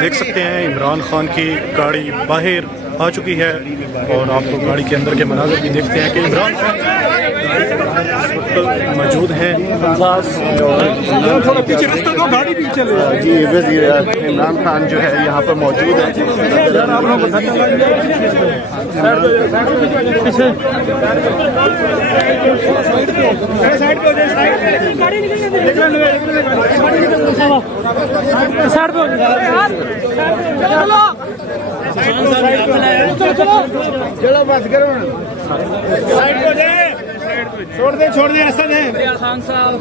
देख सकते हैं इमरान खान की गाड़ी बाहर आ चुकी है और आपको गाड़ी के अंदर के मनाज़र भी देखते हैं कि इमरान खान मौजूद हैं। थोड़ा पीछे रास्ता दो, गाड़ी भी चले जी। इमरान खान जो है यहाँ पर मौजूद है। चलो बस करो, छोड़ दे ऐसा नहीं खान साहब।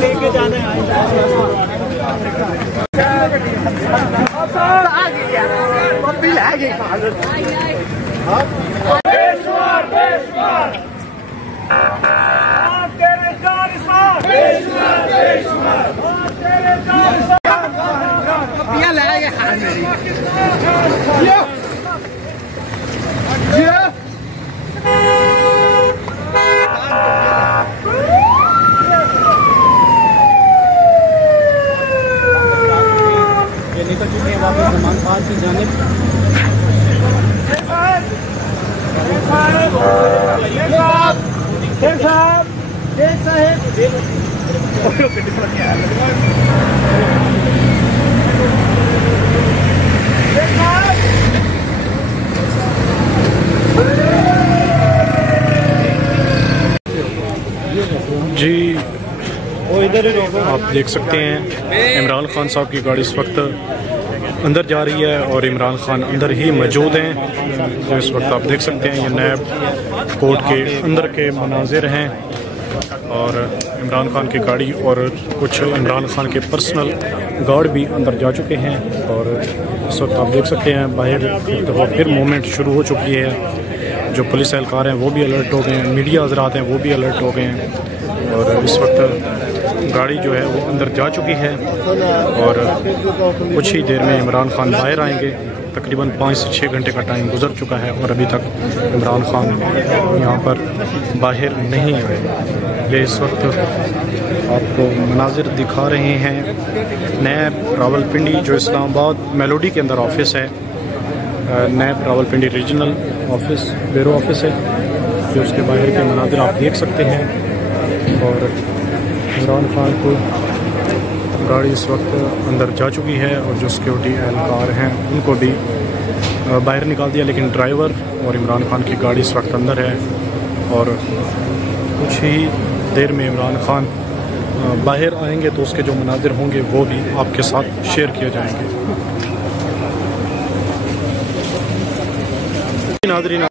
लेके जाना निकल चुके हैं वापस जमान खान की जानिब। जी आप देख सकते हैं इमरान खान साहब की गाड़ी इस वक्त अंदर जा रही है और इमरान खान अंदर ही मौजूद हैं। जो इस वक्त आप देख सकते हैं ये नैब कोर्ट के अंदर के मनाजिर हैं और इमरान खान की गाड़ी और कुछ इमरान खान के पर्सनल गार्ड भी अंदर जा चुके हैं। और इस वक्त आप देख सकते हैं बाहर एक दफ़ा फिर मूवमेंट शुरू हो चुकी है। जो पुलिस एहलकार हैं वो भी अलर्ट हो गए हैं, मीडिया हज़रात हैं वो भी अलर्ट हो गए हैं और इस वक्त गाड़ी जो है वो अंदर जा चुकी है और कुछ ही देर में इमरान खान बाहर आएंगे। तकरीबन 5 से 6 घंटे का टाइम गुजर चुका है और अभी तक इमरान खान यहाँ पर बाहर नहीं आए। ये इस वक्त आपको मनाजिर दिखा रहे हैं नैब रावलपिंडी जो इस्लामाबाद मेलोडी के अंदर ऑफिस है। NAB Rawalpindi regional office bureau office है जो उसके बाहर के मनाजिर आप देख सकते हैं। और इमरान खान को गाड़ी इस वक्त अंदर जा चुकी है और जो सिक्योरिटी एहलकार हैं उनको भी बाहर निकाल दिया, लेकिन ड्राइवर और इमरान खान की गाड़ी इस वक्त अंदर है और कुछ ही देर में इमरान खान बाहर आएंगे तो उसके जो मनाजिर होंगे वो भी आपके साथ शेयर किए जाएंगे। नाज़रीन